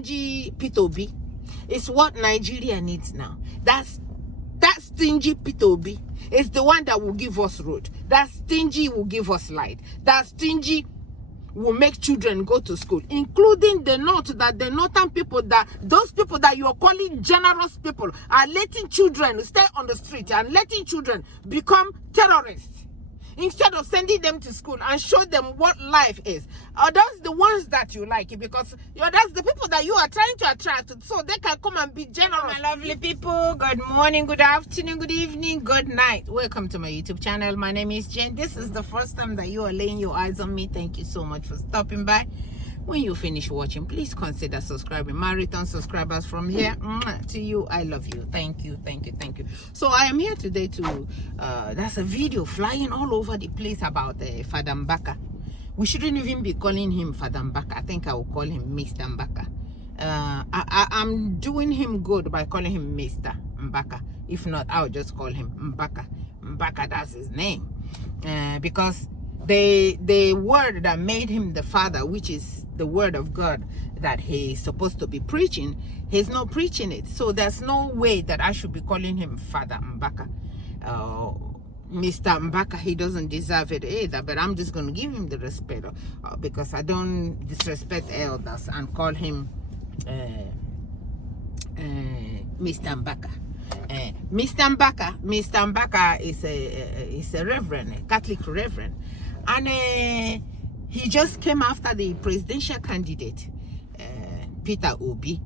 stingy P2B is what Nigeria needs now. That stingy P2B is the one that will give us road. That stingy will give us light. That stingy will make children go to school, including the north, that the northern people, that those people that you are calling generous people are letting children stay on the street and letting children become terrorists instead of sending them to school and show them what life is. Those the ones that you like, because that's the people that you are trying to attract so they can come and be generous. My lovely people, good morning, good afternoon, good evening, good night. Welcome to my YouTube channel. My name is Jen. This is the first time that you are laying your eyes on me. Thank you so much for stopping by. When you finish watching, please consider subscribing. My return subscribers from here to you, I love you. Thank you, thank you, thank you. So I am here today to that's a video flying all over the place about Father Mbaka. We shouldn't even be calling him Father Mbaka. I think I will call him Mr. Mbaka. I'm doing him good by calling him Mr. Mbaka. If not, I'll just call him Mbaka. Mbaka, that's his name. Because the word that made him the father, which is the word of God that he's supposed to be preaching, he's not preaching it. So there's no way that I should be calling him Father Mbaka. Mr. Mbaka, he doesn't deserve it either, but I'm just going to give him the respect because I don't disrespect elders and call him Mr. Mbaka. Mr. Mbaka is a reverend, a Catholic reverend, and he just came after the presidential candidate Peter Obi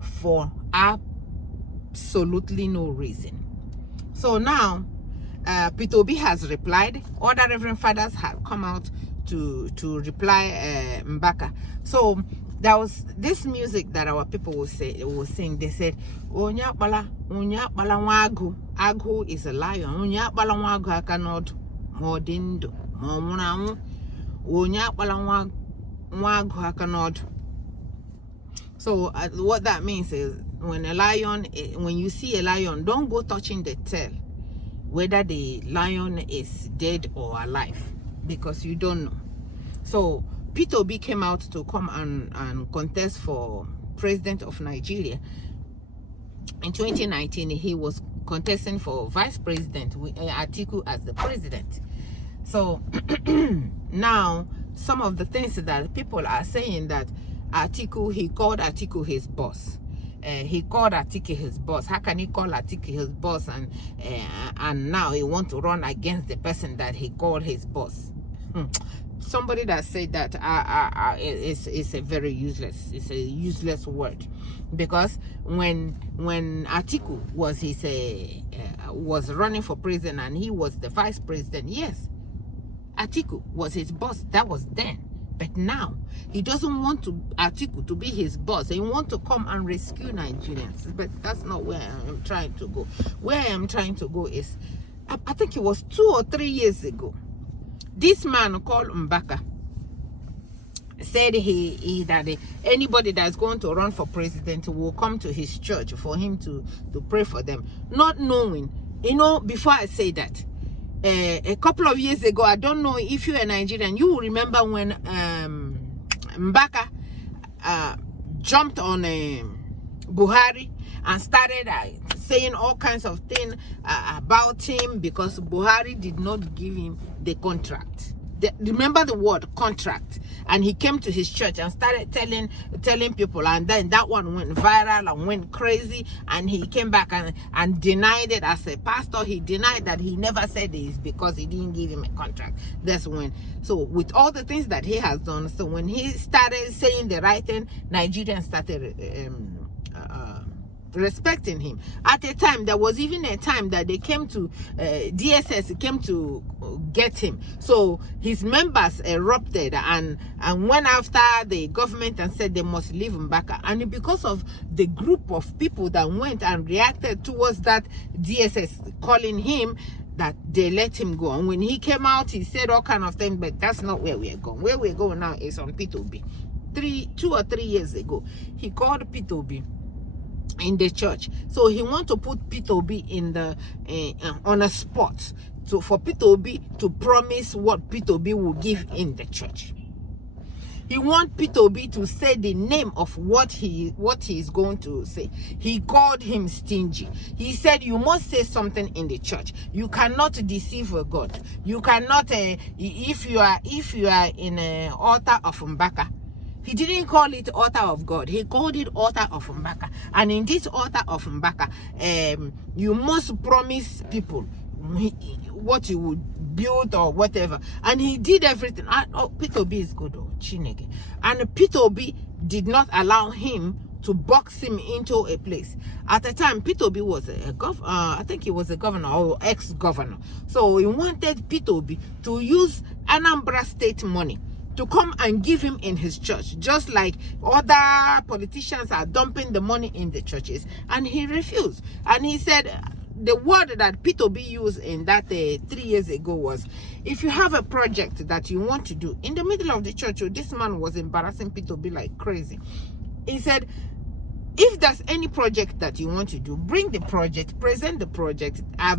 for absolutely no reason. So now Peter Obi has replied. Other reverend fathers have come out to reply Mbaka. So there was this music that our people will sing. They said, "Onyakbala wagu." Agu is a lion. Onyakbala wagu akanod modindo momunamu. Onyakbala wagu akanod. So what that means is, when you see a lion, don't go touching the tail, whether the lion is dead or alive, because you don't know. So Peter Obi came out to come and contest for president of Nigeria. In 2019, he was contesting for vice president with Atiku as the president. So now some of the things that people are saying, that he called Atiku his boss. He called Atiku his boss. How can he call Atiku his boss and now he want to run against the person that he called his boss? Somebody that said that is a very useless. It's a useless word, because when Atiku was running for president and he was the vice president, yes, Atiku was his boss. That was then. But now he doesn't want Atiku to be his boss. He wants to come and rescue Nigerians. But that's not where I am trying to go. Where I am trying to go is, I think it was 2 or 3 years ago, this man called Mbaka said that anybody that's going to run for president will come to his church for him to pray for them. Not knowing, before I say that, a couple of years ago, I don't know if you're a Nigerian, you will remember when Mbaka jumped on Buhari and started saying all kinds of things about him because Buhari did not give him the contract. Remember the word contract. And he came to his church and started telling people, and then that one went viral and went crazy, and he came back and denied it as a pastor. He denied that he never said this because he didn't give him a contract. That's when, so with all the things that he has done, so when he started saying the right thing, Nigerians started respecting him. At a time, there was even a time that they came to DSS came to get him. So his members erupted and went after the government and said they must leave him back. And because of the group of people that went and reacted towards that DSS calling him, that they let him go. And when he came out, he said all kind of things, but that's not where we are going. Where we're going now is on Peter Obi. 2 or 3 years ago, he called Peter Obi in the church. So he want to put Peter Obi in the on a spot, so for Peter Obi to promise what Peter Obi will give in the church. He wants Peter Obi to say the name of what he is going to say. He called him stingy. He said, you must say something in the church. You cannot deceive a God. You cannot, if you are in an altar of Mbaka. He didn't call it altar of God. He called it altar of Mbaka. And in this altar of Mbaka, you must promise people what you would build or whatever. And he did everything. Peter Obi is good, Chineke. And Peter Obi did not allow him to box him into a place. At the time, Peter Obi was I think he was a governor or ex-governor. So he wanted Peter Obi to use Anambra State money to come and give him in his church, just like other politicians are dumping the money in the churches. And he refused. And he said, the word that Peter Obi used in that 3 years ago was, if you have a project that you want to do in the middle of the church, this man was embarrassing Peter Obi like crazy. He said, if there's any project that you want to do, bring the project, present the project. I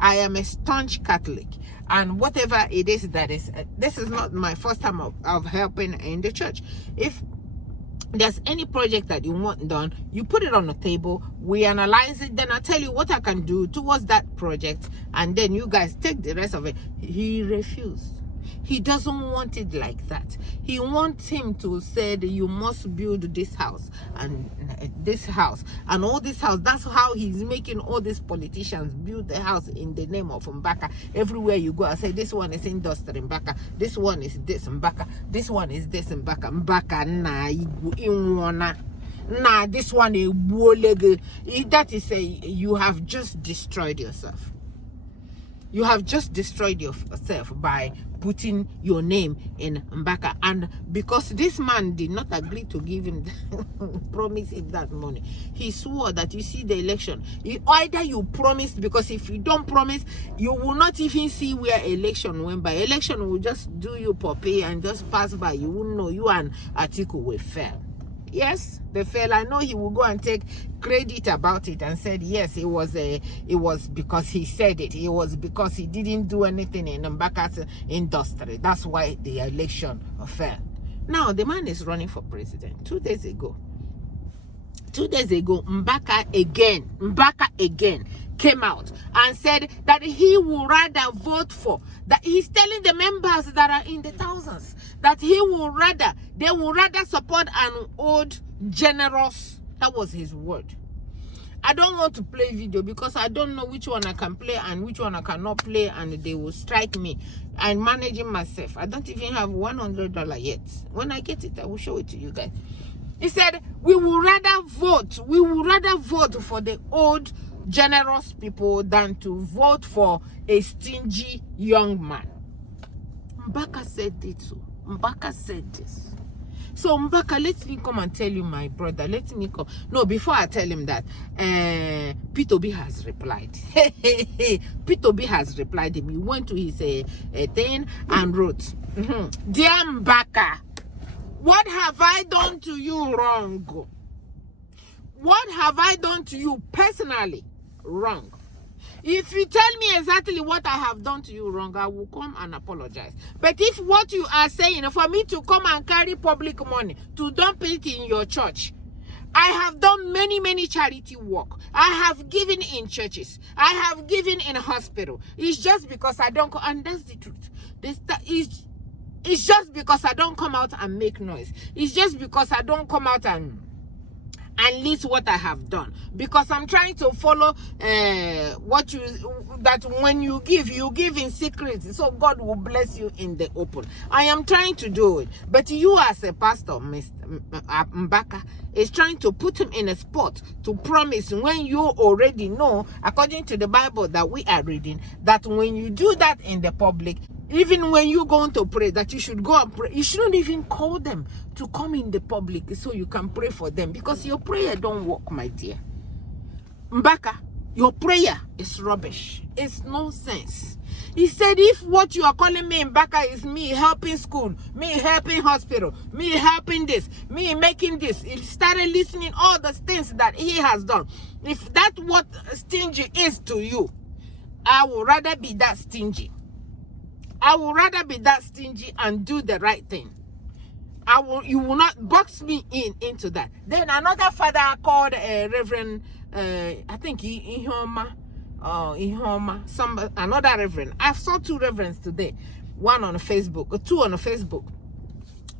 am a staunch Catholic, and whatever it is that is, this is not my first time of helping in the church. If there's any project that you want done, you put it on the table, we analyze it, then I'll tell you what I can do towards that project, and then you guys take the rest of it. He refused. He doesn't want it like that. He wants him to say that you must build this house and this house and all this house. That's how he's making all these politicians build the house in the name of Mbaka. Everywhere you go, I say this one is industry Mbaka, this one is this Mbaka, this one is this Mbaka. Mbaka na igu inwana. Nah, this one is that is you have just destroyed yourself. You have just destroyed yourself by putting your name in Mbaka. And because this man did not agree to give him, promise him that money, he swore that, you see, the election, either you promised, because if you don't promise, you will not even see where election went by. Election will just do you poppy and just pass by. You won't know. You and Atiku will fail. Yes, they fail. I know he will go and take credit about it and said, yes, it was because he said it. It was because he didn't do anything in Mbaka's industry. That's why the election failed. Now, the man is running for president. 2 days ago, Mbaka again came out and said that he would rather vote for, that he's telling the members that are in the thousands that they will rather support an old generous. That was his word. I don't want to play video because I don't know which one I can play and which one I cannot play, and they will strike me. I'm managing myself. I don't even have $100 yet. When I get it, I will show it to you guys. He said, we would rather vote for the old generous people than to vote for a stingy young man. Mbaka said it so. Mbaka said this. So Mbaka, let me come and tell you, my brother. Let me come. No, before I tell him that, Peter Obi has replied. Peter Obi has replied him. He went to his thing and wrote, Dear Mbaka, what have I done to you wrong? What have I done to you personally wrong? If you tell me exactly what I have done to you wrong, I will come and apologize. But if what you are saying, for me to come and carry public money, to dump it in your church, I have done many charity work. I have given in churches. I have given in a hospital. It's just because I don't, and that's the truth. It's just because I don't come out and make noise. It's just because I don't come out and list what I have done, because I'm trying to follow that when you give in secret, so God will bless you in the open. I am trying to do it, but you as a pastor, Mr. Mbaka, is trying to put him in a spot to promise, when you already know, according to the Bible that we are reading, that when you do that in the public, even when you're going to pray, that you should go and pray. You shouldn't even call them to come in the public so you can pray for them, because your prayer don't work, my dear. Mbaka, your prayer is rubbish. It's nonsense. He said, if what you are calling me Mbaka is me helping school, me helping hospital, me helping this, me making this, he started listening all the things that he has done. If that's what stingy is to you, I would rather be that stingy. I would rather be that stingy and do the right thing. You will not box me into that. Then another father called Reverend, I think Ihoma, another reverend. I saw two reverends today, one on Facebook, two on Facebook.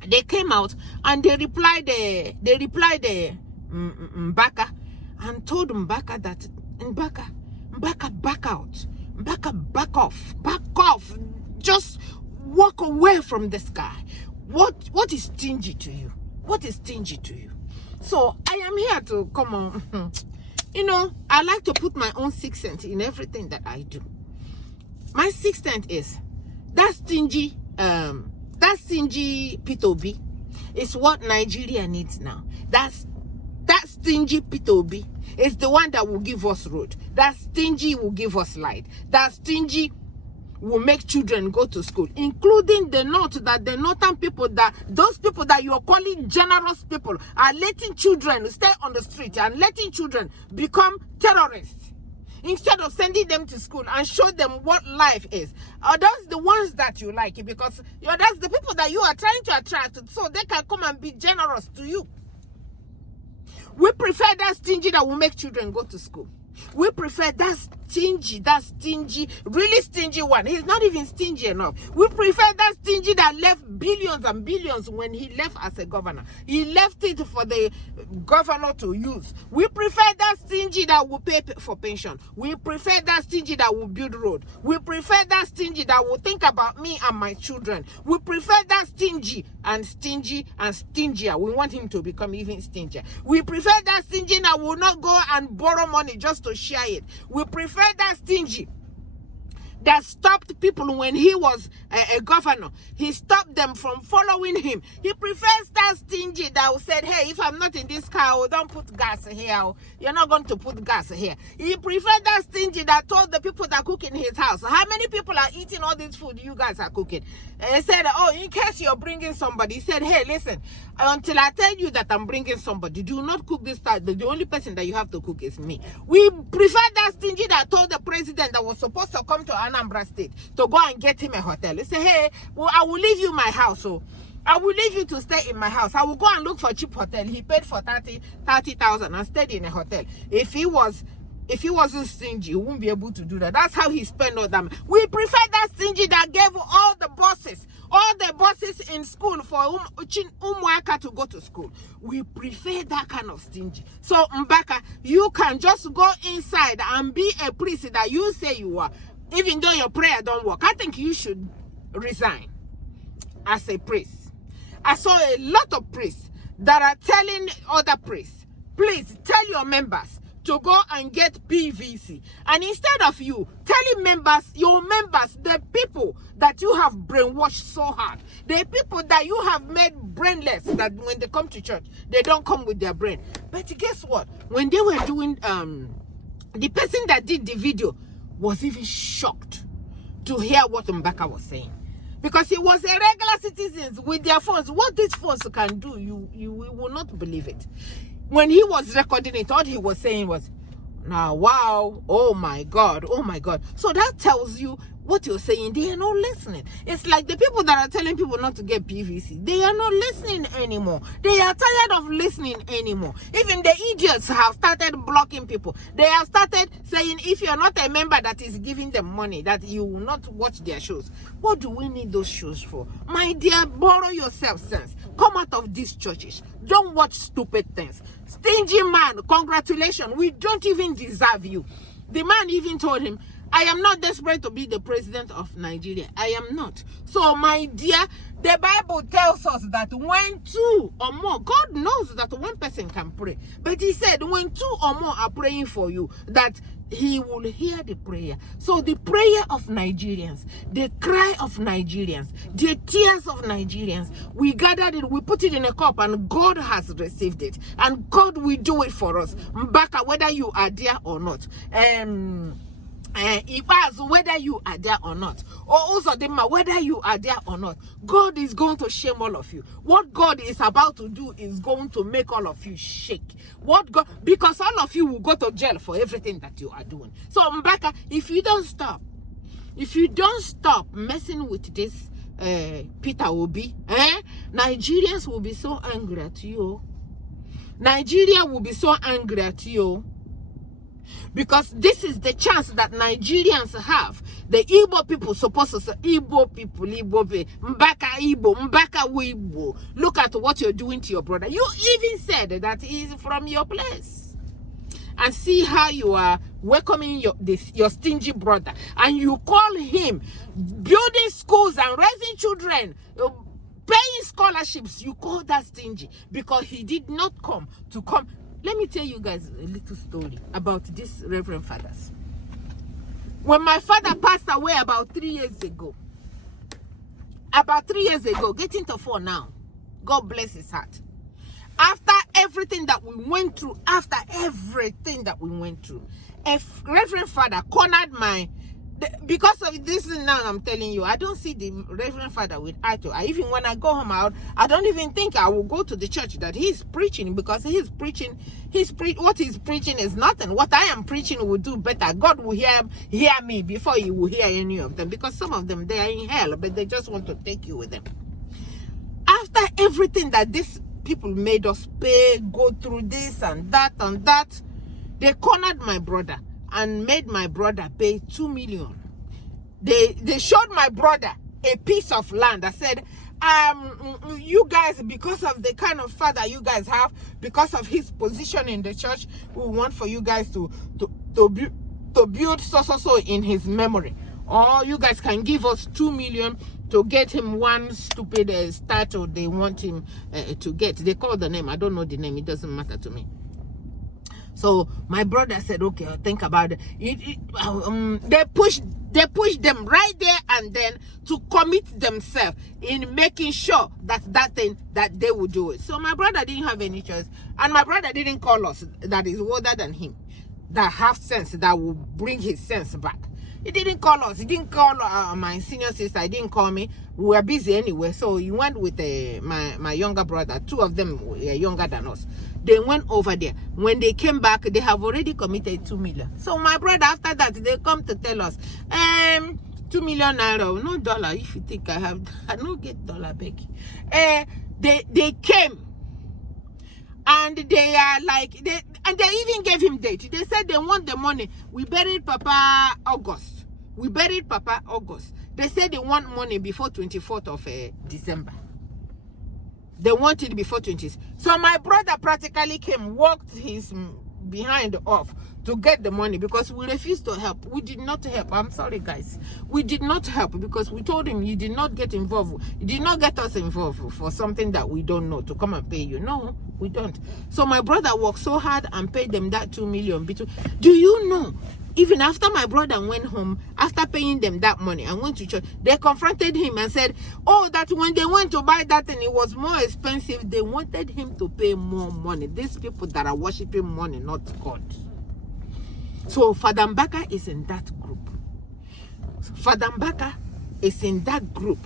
They came out and they replied Mbaka and told Mbaka that Mbaka, back out, Mbaka, back off, just walk away from this guy. What is stingy to you? What is stingy to you? So I am here to come on. You know, I like to put my own 6 cents in everything that I do. My 6 cents is that stingy P2B is what Nigeria needs now. That stingy P2B is the one that will give us road. That stingy will give us light. That stingy will make children go to school, including the north, that the northern people, that those people that you are calling generous people are letting children stay on the street and letting children become terrorists instead of sending them to school and show them what life is. That's the ones that you like, because that's the people that you are trying to attract so they can come and be generous to you. We prefer that stingy that will make children go to school. We prefer that stingy, really stingy one. He's not even stingy enough. We prefer that stingy that left billions and billions when he left as a governor. He left it for the governor to use. We prefer that stingy that will pay for pension. We prefer that stingy that will build road. We prefer that stingy that will think about me and my children. We prefer that stingy and stingier. We want him to become even stingier. We prefer that stingy that will not go and borrow money just to share it. We prefer that stingy that stopped people when he was a governor. He stopped them from following him. He prefers that stingy that said, hey, if I'm not in this car, don't put gas here. You're not going to put gas here. He prefers that stingy that told the people that cook in his house, how many people are eating all this food you guys are cooking? He said, oh, in case you're bringing somebody, he said, hey, listen, until I tell you that I'm bringing somebody, do not cook this time. The only person that you have to cook is me. We prefer that stingy that told the president that was supposed to come to Anambra State to go and get him a hotel. He said, hey, well, I will leave you my house. So I will leave you to stay in my house. I will go and look for a cheap hotel. He paid for 30,000 and stayed in a hotel. If he wasn't stingy, he wouldn't be able to do that. That's how he spent all that. We prefer that stingy that gave all the buses in school for Mbaka to go to school. We prefer that kind of stingy. So Mbaka, you can just go inside and be a priest that you say you are, even though your prayer don't work. I think you should resign as a priest. I saw a lot of priests that are telling other priests, please tell your members to go and get PVC. And instead of you telling your members, the people that you have brainwashed so hard, the people that you have made brainless, that when they come to church, they don't come with their brain. But guess what? When they were doing, the person that did the video was even shocked to hear what Mbaka was saying. Because it was a regular citizens with their phones. What these phones can do, you will not believe it. When he was recording it, all he was saying was, now, wow, oh my God. So that tells you what you're saying. They are not listening. It's like the people that are telling people not to get PVC. They are not listening anymore. They are tired of listening anymore. Even the idiots have started blocking people. They have started saying, if you're not a member that is giving them money, that you will not watch their shows. What do we need those shows for? My dear, borrow yourself sense. Come out of these churches. Don't watch stupid things. Stingy man, congratulations. We don't even deserve you. The man even told him, I am not desperate to be the president of Nigeria. I am not. So, my dear, the Bible tells us that when two or more, God knows that one person can pray. But he said, when two or more are praying for you, that he will hear the prayer. So the prayer of Nigerians, the cry of Nigerians, the tears of Nigerians, we gathered it, we put it in a cup, and God has received it. And God will do it for us. Mbaka, whether you are there or not. Whether you are there or not, or also whether you are there or not, God is going to shame all of you. What God is about to do is going to make all of you shake. Because all of you will go to jail for everything that you are doing. So Mbaka, if you don't stop messing with this Peter Obi, Nigerians will be so angry at you. Nigeria will be so angry at you. Because this is the chance that Nigerians have. The Igbo people supposed to say, Igbo people, Mbaka Igbo, Mbaka Igbo. Look at what you're doing to your brother. You even said that he is from your place. And see how you are welcoming your stingy brother. And you call him building schools and raising children, paying scholarships. You call that stingy because he did not come. Let me tell you guys a little story about these reverend fathers. When my father passed away about 3 years ago, getting to 4 now, God bless his heart. After everything that we went through, a reverend father cornered because of this now I'm telling you, I don't see the reverend father with eye to eye. Even when I go home out, I don't even think I will go to the church that he's preaching, because what he's preaching is nothing. What I am preaching will do better. God will hear me before you will hear any of them, because some of them, they are in hell, but they just want to take you with them. After everything that these people made us pay, go through this and that, they cornered my brother and made my brother pay 2 million. They showed my brother a piece of land. I said, you guys, because of the kind of father you guys have, because of his position in the church, we want for you guys to build so in his memory. Or you guys can give us 2 million to get him one stupid statue they want him to get. They call the name. I don't know the name. It doesn't matter to me. So my brother said, okay, I'll think about it. They pushed them right there and then to commit themselves in making sure that thing that they would do it. So my brother didn't have any choice, and my brother didn't call us that is older than him, that have sense, that will bring his sense back. He didn't call us. He didn't call my senior sister. He didn't call me. We were busy anyway. So he went with my younger brother. 2 of them were younger than us. They went over there. When they came back, they have already committed 2 million. So my brother, after that, they come to tell us, 2 million naira, no dollar. If you think I don't get dollar back. They came. And they are like, they even gave him date. They said they want the money. We buried Papa August. They said they want money before 24th of December. They want it before 20th. So my brother practically came, walked his behind off to get the money, because we refused to help. We did not help. I'm sorry, guys. We did not help because we told him, you did not get involved. You did not get us involved for something that we don't know to come and pay you. No, we don't. So my brother worked so hard and paid them that 2 million. Do you know? Even after my brother went home, after paying them that money and went to church, they confronted him and said, oh, that when they went to buy that thing, it was more expensive. They wanted him to pay more money. These people that are worshiping money, not God. So Father Mbaka is in that group. Father Mbaka is in that group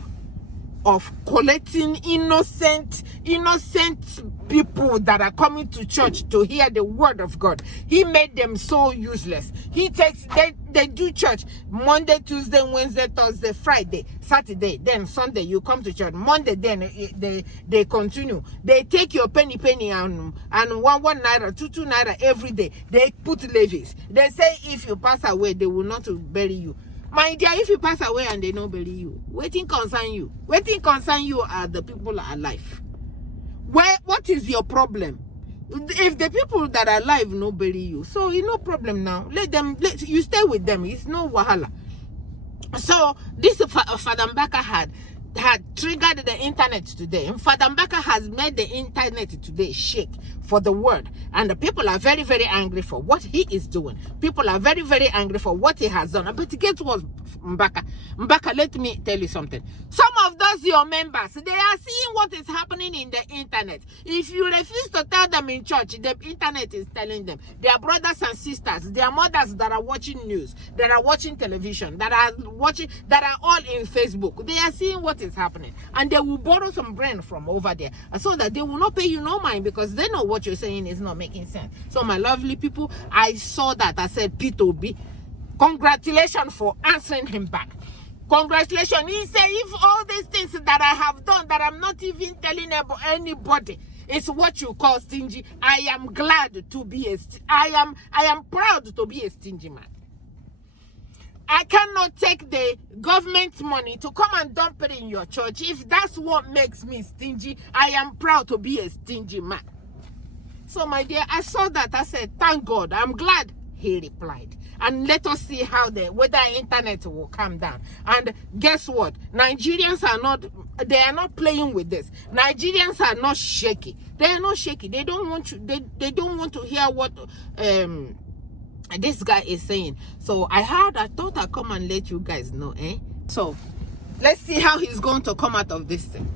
of collecting innocent people that are coming to church to hear the word of God. He made them so useless. They do church Monday, Tuesday, Wednesday, Thursday, Friday, Saturday, then Sunday you come to church. Monday then they continue. They take your penny and 1 naira, 2 naira every day. They put levies. They say if you pass away, they will not bury you. My dear, if you pass away and they don't bury you, waiting concern you. Waiting concern you are the people alive. What is your problem? If the people that are alive no bury you, so it's no problem now. Let you stay with them. It's no wahala. So this Father Mbaka had triggered the internet today. And Father Mbaka has made the internet today shake for the word. And the people are very, very angry for what he is doing. People are very, very angry for what he has done. But guess what, Mbaka, let me tell you something. Some of those your members, they are seeing what is happening in the internet. If you refuse to tell them in church, the internet is telling them. Their brothers and sisters, their mothers that are watching news, that are watching television, that are all in Facebook. They are seeing what is happening. And they will borrow some brain from over there so that they will not pay you no mind, because they know what you're saying is not making sense. So my lovely people, I saw that. I said, P2B, congratulations for answering him back. Congratulations. He said, if all these things that I have done that I'm not even telling anybody is what you call stingy, I am glad to be I am proud to be a stingy man. I cannot take the government money to come and dump it in your church. If that's what makes me stingy, I am proud to be a stingy man. So, my dear, I saw that. I said, thank God. I'm glad he replied. And let us see how whether internet will calm down. And guess what? Nigerians are not playing with this. Nigerians are not shaky. They are not shaky. They don't want to, they don't want to hear what this guy is saying. So I thought I'd come and let you guys know, So let's see how he's going to come out of this thing.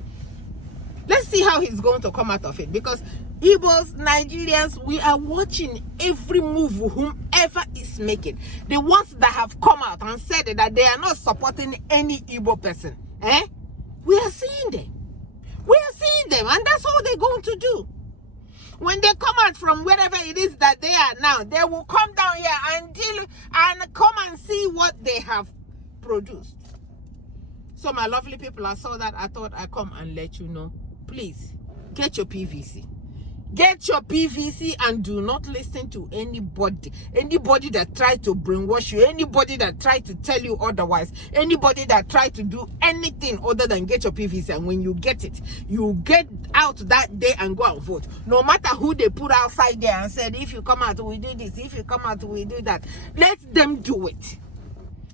Let's see how he's going to come out of it, because Igbos, Nigerians, we are watching every move whomever is making. The ones that have come out and said that they are not supporting any Igbo person, we are seeing them. We are seeing them, and that's all they're going to do. When they come out from wherever it is that they are now, they will come down here and deal and come and see what they have produced. So, my lovely people, I saw that. I thought I'd come and let you know. Please, get your PVC. Get your PVC and do not listen to anybody. Anybody that tries to brainwash you, anybody that tries to tell you otherwise, anybody that tries to do anything other than get your PVC. And when you get it, you get out that day and go and vote. No matter who they put outside there and said, if you come out, we do this. If you come out, we do that. Let them do it.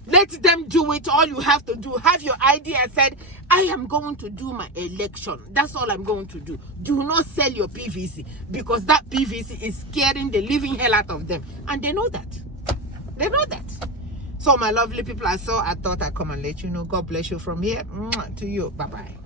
Let them do it. All you have to do, have your ID and said, I am going to do my election. That's all I'm going to do. Do not sell your PVC, because that PVC is scaring the living hell out of them. And they know that. They know that. So, my lovely people, I thought I'd come and let you know. God bless you from here to you. Bye-bye.